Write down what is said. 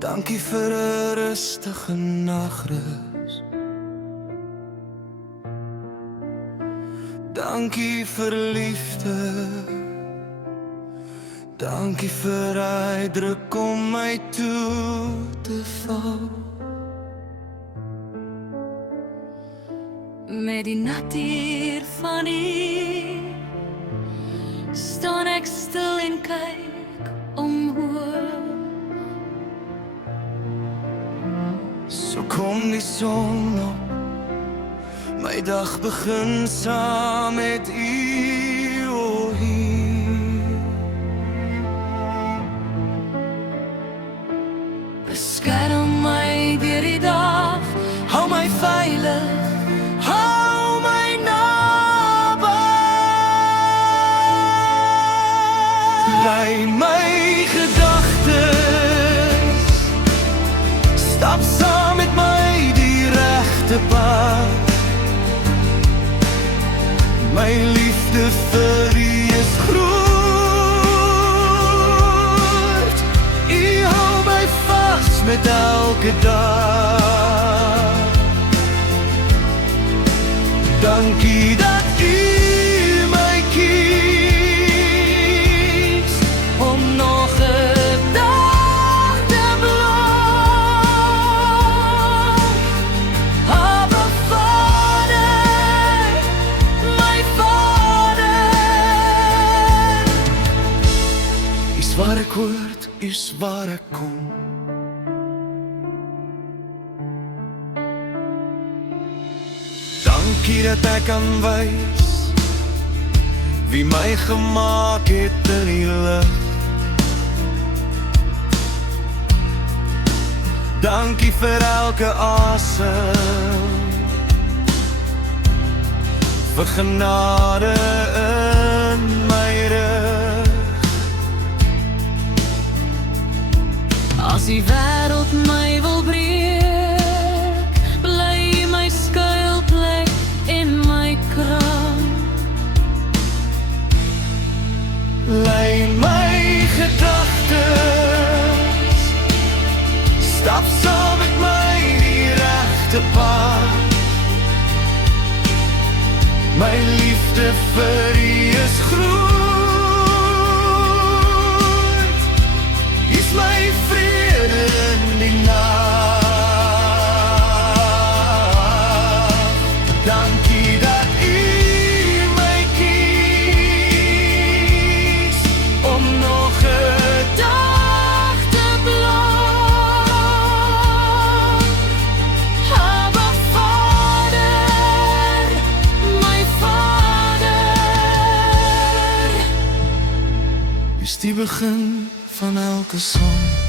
Dankie vir 'n rustige nagrus. Dankie vir liefde. Dankie vir hy druk om my toe te val. Met die natuur van U staan ek stil en kyk omhoog. So kom die son op, my dag begin saam met U, o Heer. Beskerm my deur die dag, Hou my veilig, hou my naby. Lei my gedagtes, stap saam met my die regte pad. My liefde vir U is groot. U hou my vas met elke dag. Dankie dat U my kies om nog 'n dag te blom. Abba Vader, my Vader. U's waar ek hoort, U's waar ek kom. Dankie dat ek kan wys wie my gemaak het in die lig. Dankie vir elke asem, vir genade in my rug. As die wêreld my wil breek, bly my skuilplek in my kraan. Lei my gedagtes, stap saam met my die regte pad. My liefde vir U is groot. U's my vrede in die nag. Dankie dat U my kies om nog 'n Dag te blom. Abba Vader, my Vader. U's die begin van elke son.